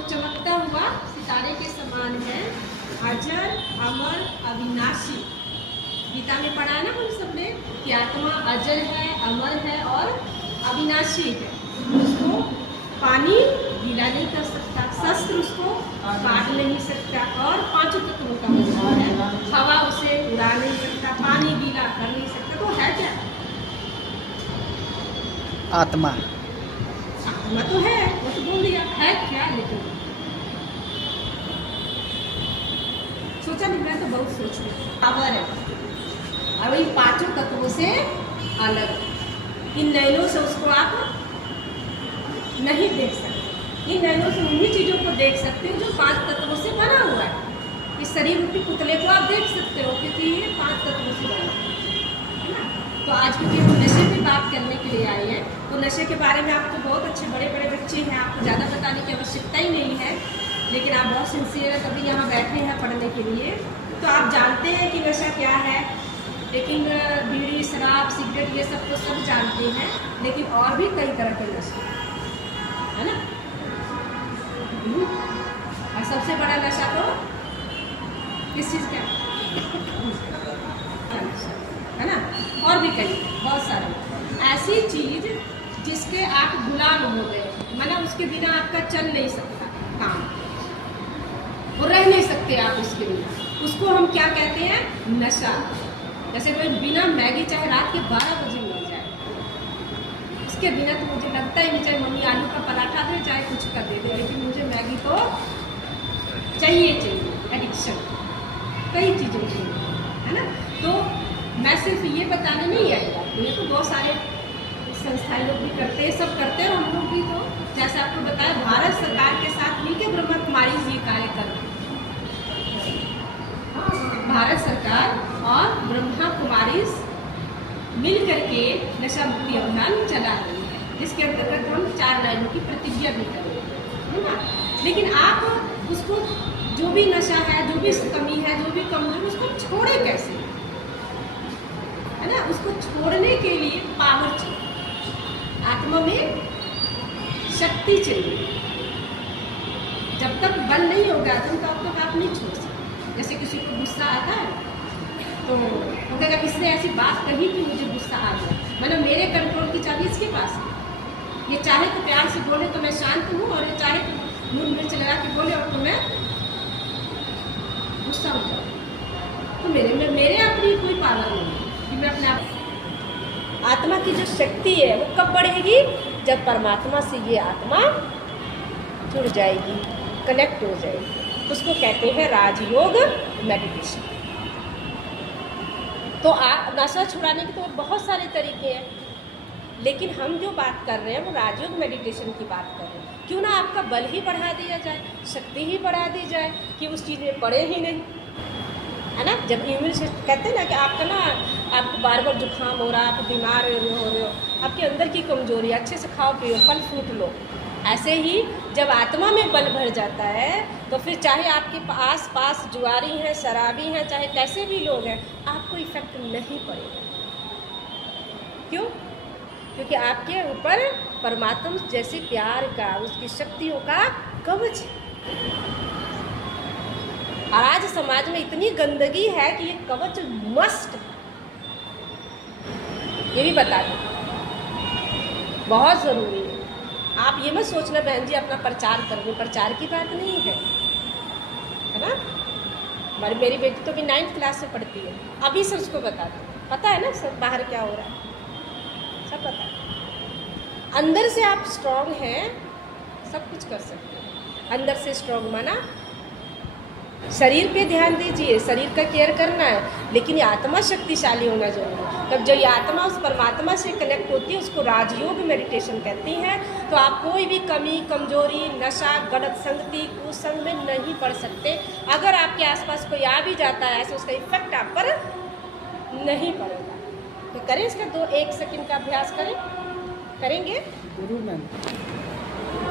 वो चमकता हुआ सितारे के समान है, अजर अमर अविनाशी। गीता में पढ़ा है ना हम सबने कि आत्मा अजर है, अमर है और अविनाशी है। उसको पानी गीला नहीं कर सकता, शस्त्र उसको काट नहीं सकता और पांचों तत्वों का मिश्रण है। हवा उसे उड़ा नहीं सकता, पानी गीला कर नहीं सकता। तो है क्या? आत्मा। आत्मा तो है, वो तो बोल दिया है क्या, लेकिन सोचा नहीं, मैं तो बहुत सोचती हूँ। पावर है और इन पांचों तत्वों से अलग। इन नैनों से उसको आप नहीं देख सकते। इन नैनों से उन्हीं चीज़ों को देख सकते हो जो पांच तत्वों से बना हुआ है। इस शरीर रूपी पुतले को आप देख सकते हो क्योंकि ये पांच तत्वों से बना है ना। तो आज क्योंकि हम नशे की बात करने के लिए आए हैं, तो नशे के बारे में आपको बहुत अच्छे बड़े बड़े बच्चे हैं, आपको ज़्यादा बताने की आवश्यकता ही नहीं है, लेकिन आप बहुत सिंसियर है तभी यहाँ बैठे हैं पढ़ने के लिए। तो आप जानते हैं कि नशा क्या है, लेकिन बीड़ी शराब सिगरेट ये सब तो सब जानते हैं, लेकिन और भी कई तरह के नशे है ना। और सबसे बड़ा नशा तो किस चीज़ का है ना, और भी कई बहुत सारे ऐसी चीज़ जिसके आप गुलाम हो गए, माना उसके बिना आपका चल नहीं सकता काम, वो रह नहीं सकते आप उसके बिना। उसको हम क्या कहते हैं? नशा। जैसे कोई बिना मैगी चाहे रात के 12 बजे मिल जाए, उसके बिना तो मुझे लगता ही नहीं, चाहे मम्मी आलू का पराठा दे चाहे कुछ कर दे दे, लेकिन मुझे मैगी तो चाहिए। एडिक्शन कई चीज़ों की है ना। तो मैं सिर्फ ये बताने नहीं आई आपको, ये तो बहुत सारे संस्थाएं लोग भी करते हैं, सब करते हैं और हम लोग भी। तो जैसे आपको बताया, भारत सरकार के साथ मिलकर ब्रह्मा कुमारी जी कार्य कर रहे हैं। भारत सरकार और ब्रह्मा कुमारी मिल करके नशा मुक्ति अभियान चला रही है, जिसके अंतर्गत हम 4 लाइनों की प्रतिज्ञा भी कर रहे हैं ना। लेकिन आप उसको जो भी नशा है, जो भी कमी है, जो भी कमजोरी, उसको छोड़े कैसे, है ना। उसको छोड़ने के लिए पावर चाहिए, आत्मा में शक्ति चाहिए। जब तक बल नहीं होगा तब तक आप नहीं छोड़ सकते। जैसे किसी को गुस्सा आता है तो वो कहेगा किसने ऐसी बात कही कि मुझे गुस्सा आ गया, मतलब मेरे कंट्रोल की चाबी इसके पास है। ये चाहे तो प्यार से बोले तो मैं शांत हूँ, और ये चाहे तो नून मिर्च लगा के बोले और तो मैं गुस्सा हो जाऊँ। तो मेरे अपनी कोई पावर नहीं है कि मैं अपने आप। आत्मा की जो शक्ति है वो कब बढ़ेगी? जब परमात्मा से ये आत्मा जुड़ जाएगी, कनेक्ट हो जाएगी। उसको कहते हैं राजयोग मेडिटेशन। तो नशा छुड़ाने के तो बहुत सारे तरीके हैं, लेकिन हम जो बात कर रहे हैं वो राजयोग मेडिटेशन की बात कर रहे हैं। क्यों ना आपका बल ही बढ़ा दिया जाए, शक्ति ही बढ़ा दी जाए कि उस चीज़ में पड़े ही नहीं, है ना। जब इम्यून सिस्टम कहते हैं ना कि आपका ना आपको बार बार जुकाम हो रहा है, आप बीमार हो रहे हो, आपके अंदर की कमजोरी, अच्छे से खाओ पियो, फल फ्रूट लो। ऐसे ही जब आत्मा में बल भर जाता है तो फिर चाहे आपके आस पास जुआरी हैं, शराबी हैं, चाहे कैसे भी लोग हैं, आपको इफेक्ट नहीं पड़ेगा। क्यों? क्योंकि आपके ऊपर परमात्मा जैसे प्यार का, उसकी शक्तियों का कवच है। और आज समाज में इतनी गंदगी है कि ये कवच मस्ट, ये भी बता दें, बहुत ज़रूरी है। आप ये मत सोचना बहन जी अपना प्रचार कर रहे, प्रचार की बात नहीं है, है ना। मेरी बेटी तो भी 9th क्लास से पढ़ती है, अभी से उसको बता दें, पता है ना सब बाहर क्या हो रहा है, सब पता है। अंदर से आप स्ट्रांग हैं, सब कुछ कर सकते हैं। अंदर से स्ट्रांग माना शरीर पे ध्यान दीजिए, शरीर का केयर करना है, लेकिन ये आत्मा शक्तिशाली होना जरूरी है। तब जो ये आत्मा उस परमात्मा से कनेक्ट होती है उसको राजयोग मेडिटेशन कहती हैं। तो आप कोई भी कमी, कमजोरी, नशा, गलत संगति, कुसंग में नहीं पड़ सकते। अगर आपके आसपास कोई आ भी जाता है ऐसे, उसका इफेक्ट आप पर नहीं पड़ेगा। तो करें इसका 1 सेकंड का अभ्यास करें, करेंगे? जरूर मैम।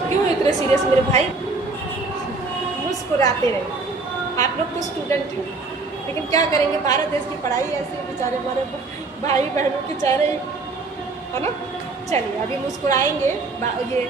क्यों इतने सीरियस मेरे भाई? मुस्कुराते रहे। आप लोग तो स्टूडेंट हैं, लेकिन क्या करेंगे, भारत देश की पढ़ाई ऐसी है, बेचारे हमारे भाई बहनों के चेहरे, है ना। चलिए अभी मुस्कुराएंगे ये